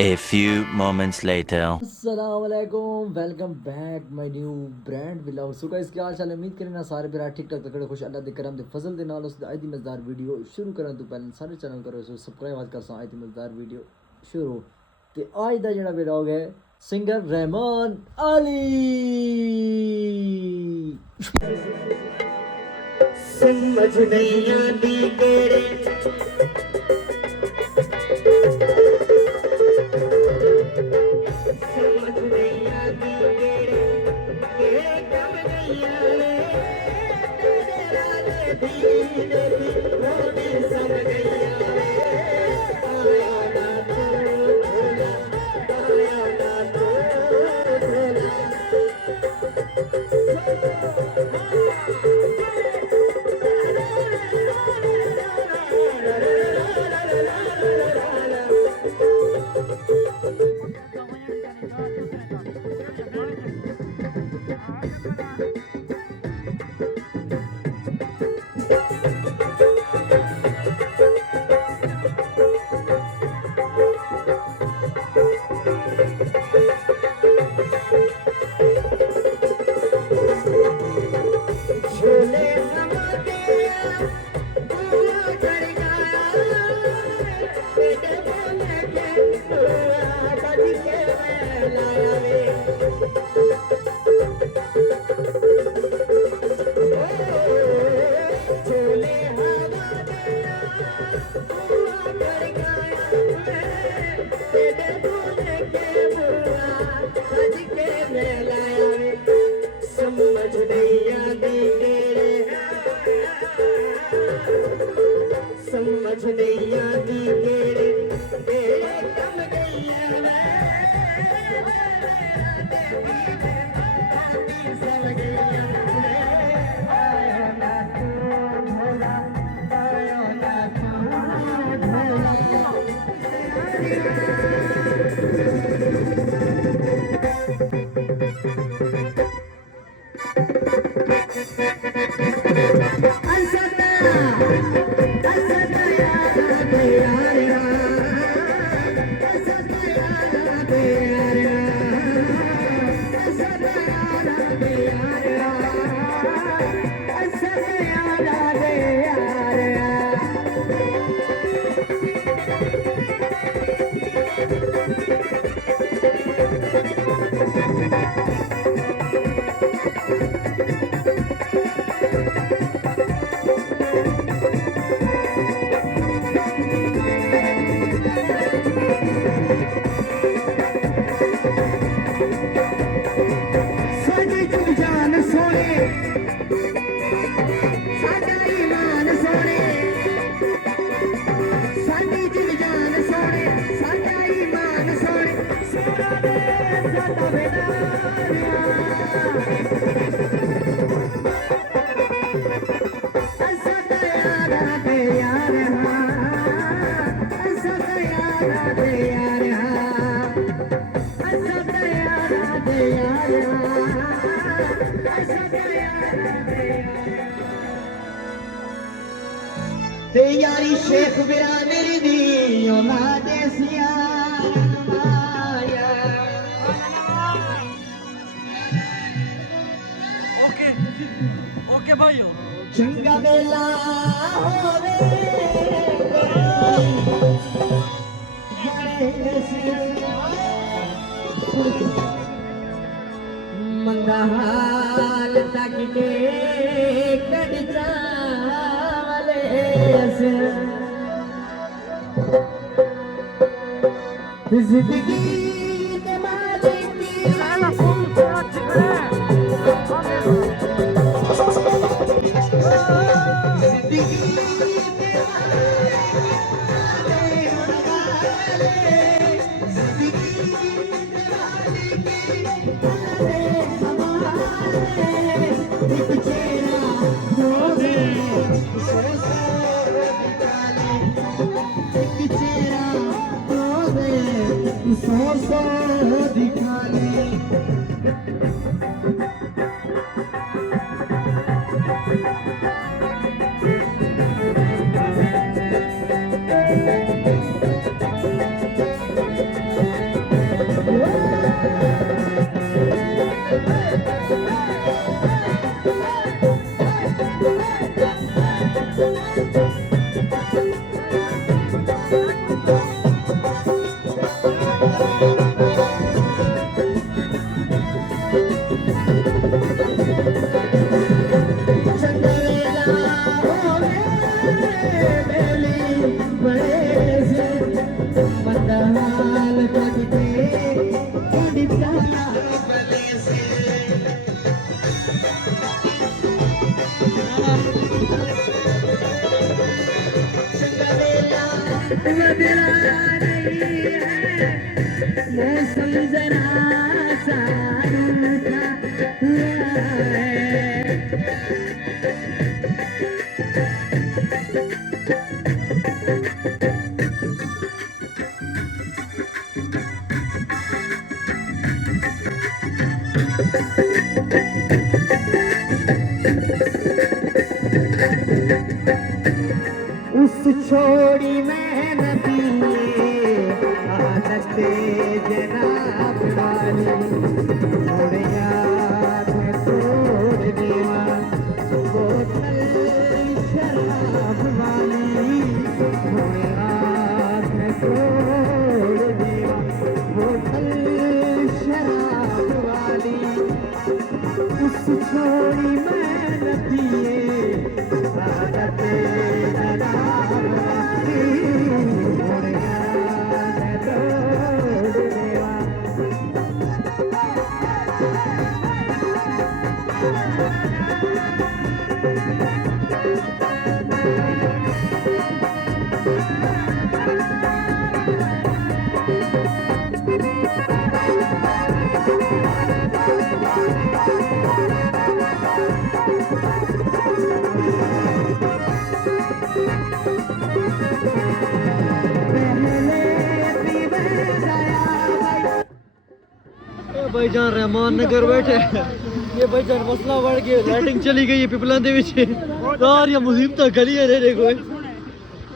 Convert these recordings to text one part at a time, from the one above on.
A few moments later. अस्सलामुअलैकुम welcome back my new brand vlog. So guys क्या हाल चाल है? उम्मीद करना सारे मेरा ठीक ठाक तकड़े खुश अल्लाह दे करम दे फजल दे नाल उस आज दी मजेदार वीडियो शुरू करन तो पहले सारे चैनल करो सो सब्सक्राइब आज कर सा आज दी मजेदार वीडियो शुरू। ते आज दा जेड़ा व्लॉग है सिंगर रहमान अली। समझ नहीं आती तेरे समझ नहीं आती तेरे तेरे कम नहीं ते यारी शेख बिरादरी दी औलाद सिया ओके ओके भाइयों चंगा मेला होवे मंदा हाल तक के कट जावले जिंदगी साला फुल चार्ज करे सो दिखा ले रही है, मौसम जरा सा रूठा हुआ है। उस छोड़ी मैं नदिए आदत जनाब वाली, छोड़ याद तोड़ देवा बोतल शराब वाली, छोड़ याद तोड़ देवा बोतल शराब वाली। उस छोड़ी मैं नदिए आदत जनाब वाली, छोड़ याद तोड़ देवा। भाईजान रहमान नगर बैठे, ये भाईजान मसला बढ़ गया, लाइटिंग चली गई है पिपलां दे विच यार, ये मुसीबत गली है रे कोई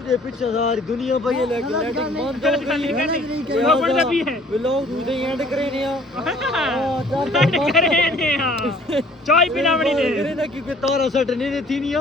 ये पीछे सारी दुनिया पई है, लेकिन लाइटिंग बंद हो गई है। व्लॉग दूसरे एंड करे ने हां करे ने चाय पिलावणी ने क्योंकि तारा सेट नहीं थी नहीं